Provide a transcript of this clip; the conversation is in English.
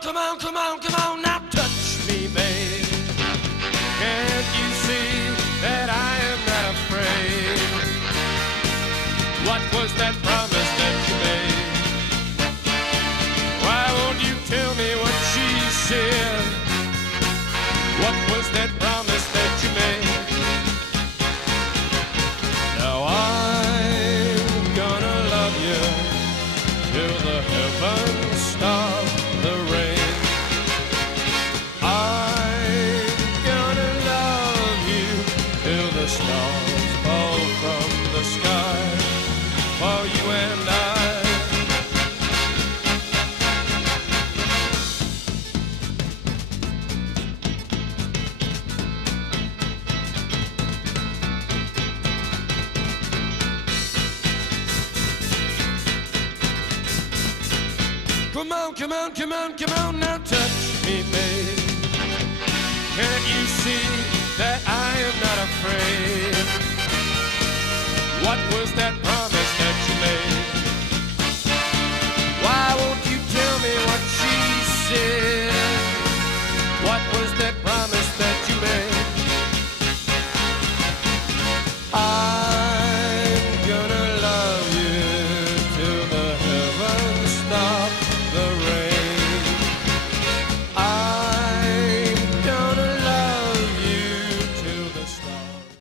come on, come on, come on, now touch me, babe. Can't you see that I am not afraid? What was that promise that you made? Why won't you tell me what she said? What was that promise that you made? Now I'm gonna love you till the heavens stop the rain. I'm gonna love you till the stars fall from the sky for you and I. Come on, come on, come on, come on, now touch me, babe. Can't you see that I am not afraid? What was that